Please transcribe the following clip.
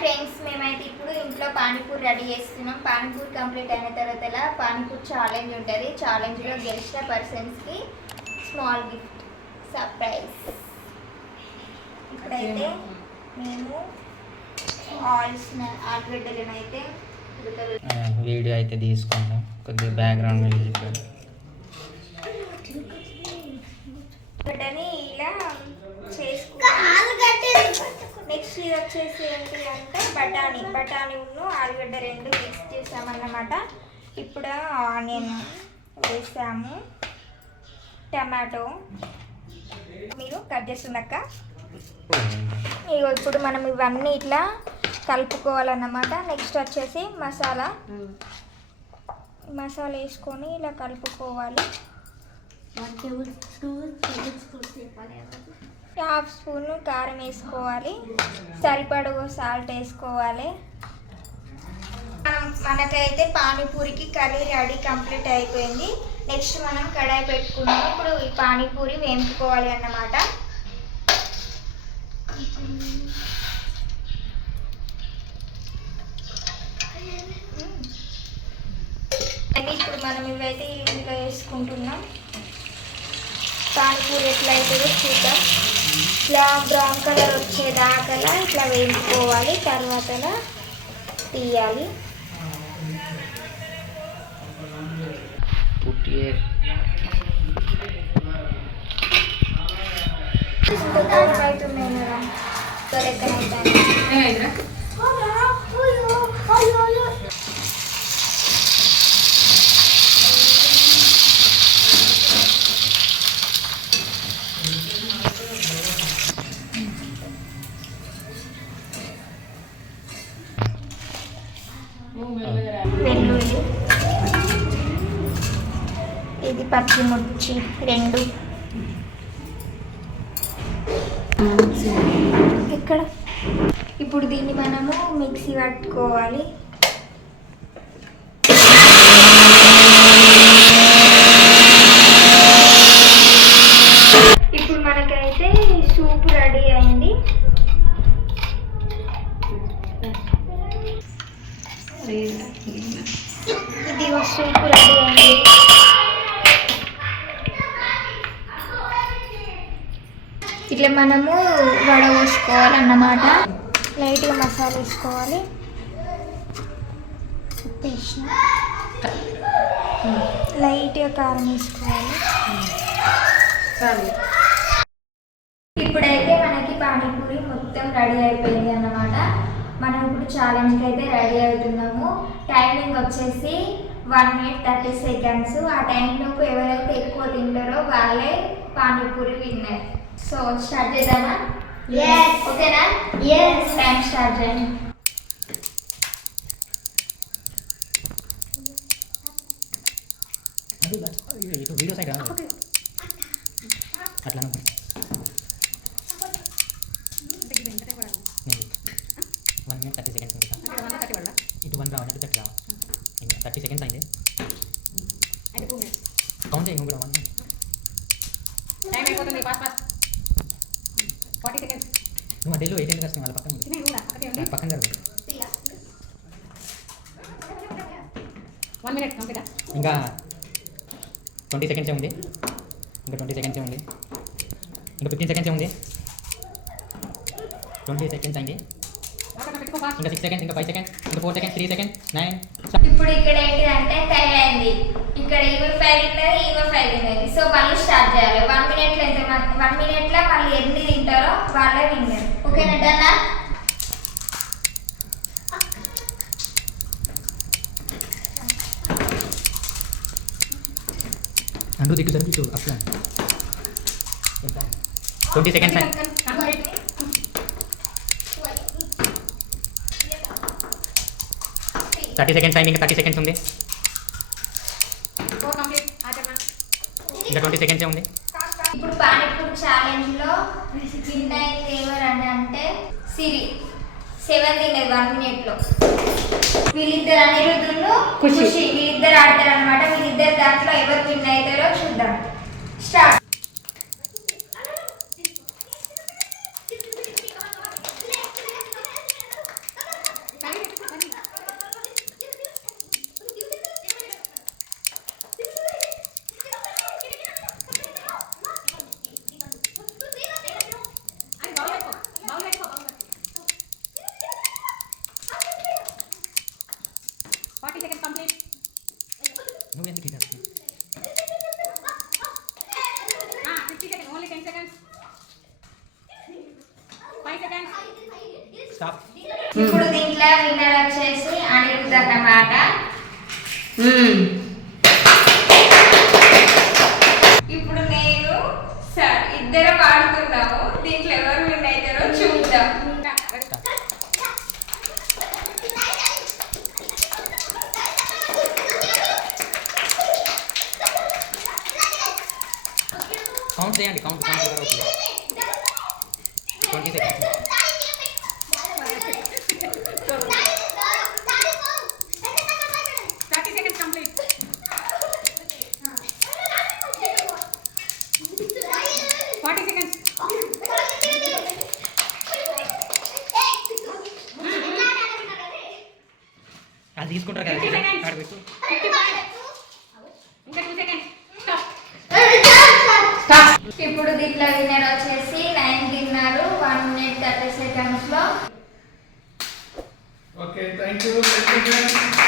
Friends, మేమైతే ఇప్పుడు ఇంట్లో పానీపూరి రెడీ చేస్తున్నాం. పానీపూరి కంప్లీట్ అయిన తర్వాత పానీపూరి ఛాలెంజ్ ఉంటుంది. ఛాలెంజ్లో గెలిచిన పర్సన్స్కి స్మాల్ గిఫ్ట్ సర్ప్రైజ్. ఇప్పుడైతే మేము ఆలుగడ్డలను అయితే వీడియో అయితే తీసుకుందాం. కొద్దిగా బ్యాక్గ్రౌండ్ మ్యూజిక్ గడ్డని ఇలా చేసుకుంటాం. నెక్స్ట్ ఇది వచ్చేసి ఏంటి అంటే బఠానీ ఉన్ను ఆలుగడ్డ రెండు మిక్స్ చేసామన్నమాట. ఇప్పుడు ఆనియన్ వేసాము, టమాటో మీరు కట్ చేస్తుందక్క. ఇప్పుడు మనం ఇవన్నీ ఇట్లా కలుపుకోవాలన్నమాట. నెక్స్ట్ వచ్చేసి మసాలా వేసుకొని ఇలా కలుపుకోవాలి. 1/2 స్పూన్ కారం వేసుకోవాలి, సరిపడు సాల్ట్ వేసుకోవాలి. మనకైతే పానీపూరికి కర్రీ రెడీ కంప్లీట్ అయిపోయింది. నెక్స్ట్ మనం కడాయి పెట్టుకున్నాము. ఇప్పుడు ఈ పానీపూరి వేయించుకోవాలి అన్నమాట. ఇప్పుడు మనం ఇవైతే ఇందులో వేసుకుంటున్నాం. పానీపూరి ఎట్లా అవుతుందో చూద్దాం. ఇట్లా బ్రౌన్ కలర్ వచ్చేదాకా ఇట్లా వేయించుకోవాలి, తర్వాత తీయాలి. అవుతున్నాయి వెల్లుల్లి, ఇది పచ్చిమిర్చి రెండు. ఇక్కడ ఇప్పుడు దీన్ని మనము మిక్సీ పట్టుకోవాలి. ఇప్పుడు మనకైతే సూప్ రెడీ అయింది. ఇది సూప్ రెడీ అయింది. ఇట్లా మనము వడపోసుకోవాలన్నమాట. లైట్గా మసాలా వేసుకోవాలి, ఉప్పు వేసిన, లైట్గా కారం వేసుకోవాలి. ఇప్పుడైతే మనకి పానీపూరి మొత్తం రెడీ అయిపోయింది అన్నమాట. మనం ఇప్పుడు ఛాలెంజ్కి అయితే రెడీ అవుతున్నాము. టైమింగ్ వచ్చేసి 1 minute 30 seconds. ఆ టైంలోపు ఎవరైతే ఎక్కువ తింటారో వాళ్ళే పానీపూరి విన్నర్. సో స్టార్ట్ చేద్దామా? ఓకేనా? టైం స్టార్ట్ చేయండి. వీడియో సైడ్ అట్లా 1 minute 30 seconds ఇటు 1 రావాలి, అటు 30 రావాలి. ఇంకా 30 seconds అయింది. కౌంట్ చేయి నువ్వు కూడా. 1 టైం అయిపోతుంది. Fast 40 seconds. నువ్వు అదేలో 8 వస్తాయి వాళ్ళ పక్కన పక్కన జరుగు. 1 minute కంప్లీటా? ఇంకా 20 seconds ఉంది. ఇంకా 20 seconds ఉంది. ఇంకా 15 seconds ఉంది. 20 seconds అయింది. ఇంకా 6 seconds, ఇంకా 5 seconds, ఇంకా 4 seconds, 3 seconds, 9. ఇప్పుడు ఇక్కడ ఏంటిదంటే టైం అయింది. ఇక్కడ ఈవెన్ 5 ఉన్నది, ఈవెన్ 5 ఉన్నది. సో వాళ్ళు స్టార్ట్ చేయాలి. 1 minute ఎంత 1 minute వాళ్ళు ఎన్ని తింటారో వాళ్ళే విన్నారు. ఓకేనా? డన్నా? అందరూ దిక్కు జరిపి అట్లా 20 seconds అయింది. 30 seconds అయింది. ఇంకా 30 seconds ఉంది. ఇంకా 20 seconds ఉంది. ఇప్పుడు పానీపూరి ఛాలెంజ్ లో విన్ అయింది ఎవరు అంటే సిరి. 7 తిన్నది 1 minute లో. వీళ్ళిద్దరు అనిరుద్ధులు ఖుషి వీళ్ళిద్దరు ఆడతారు అనమాట. వీళ్ళిద్దరు దాంట్లో ఎవరు విన్ అవుతారో చూద్దాం. స్టార్ట్. ఎందుకు తీసేస్తాను 50 seconds. Only 10 seconds. 5 seconds. Stop ఇప్పుడు దీంట్లో విన్నర్ వచ్చేసి అనిరుద్ధ్ అన్నమాట. ఇప్పుడు నేను సార్ ఇద్దరం ఆడుతున్నాము. దీంట్లో ఎవరు విన్ అవుతారో చూద్దాం. కౌంట్ చేయండి count 20 seconds 30 seconds complete. 40 seconds. అది తీసుకుంటారు కదా 50 seconds. ఆడ పెట్టు 55. ఇంకా 2 seconds. Stop. ఇప్పుడు దీంట్లో విన్నర్ వచ్చేసి 9 తిన్నారు 1 minute 30 seconds లో. Okay, thank you.